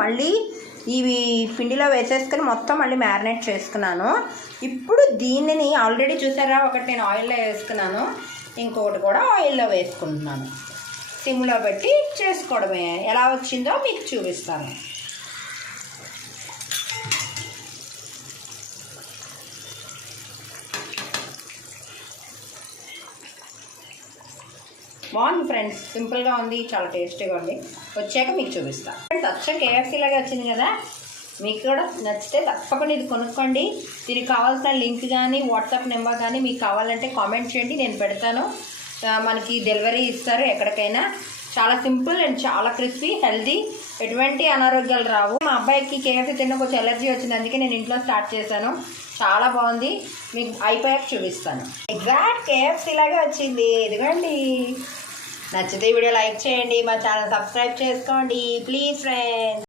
మళ్ళీ ఇవి పిండిలో వేసేసుకొని మొత్తం మళ్ళీ మ్యారినేట్ చేసుకున్నాను. ఇప్పుడు దీనిని ఆల్రెడీ చూసారా, ఒకటి నేను ఆయిల్లో వేసుకున్నాను, ఇంకొకటి కూడా ఆయిల్లో వేసుకుంటున్నాను. సిమ్లో పెట్టి చేసుకోవడమే. ఎలా వచ్చిందో మీకు చూపిస్తాను. బాగుంది ఫ్రెండ్స్, సింపుల్గా ఉంది, చాలా టేస్టీగా ఉంది. వచ్చాక మీకు చూపిస్తాను ఫ్రెండ్స్. అచ్చం KFC లాగా వచ్చింది కదా. మీకు కూడా నచ్చితే తప్పకుండా ఇది కొనుక్కోండి. దీనికి కావాల్సిన లింక్ కానీ వాట్సాప్ నెంబర్ కానీ మీకు కావాలంటే కామెంట్ చేయండి, నేను పెడతాను. మనకి డెలివరీ ఇస్తారు ఎక్కడికైనా. చాలా సింపుల్ అండ్ చాలా క్రిస్పీ, హెల్దీ, ఎటువంటి అనారోగ్యాలు రావు. మా అబ్బాయికి KFC తిన్న కొంచెం ఎలర్జీ వచ్చింది, అందుకే నేను ఇంట్లో స్టార్ట్ చేశాను. చాలా బాగుంది, మీకు అయిపోయాక చూపిస్తాను. ఎగ్జాక్ట్ KFC లాగే వచ్చింది. ఇదిగోండి, నచ్చితే వీడియో లైక్ చేయండి, మా ఛానల్ సబ్స్క్రైబ్ చేసుకోండి ప్లీజ్ ఫ్రెండ్స్.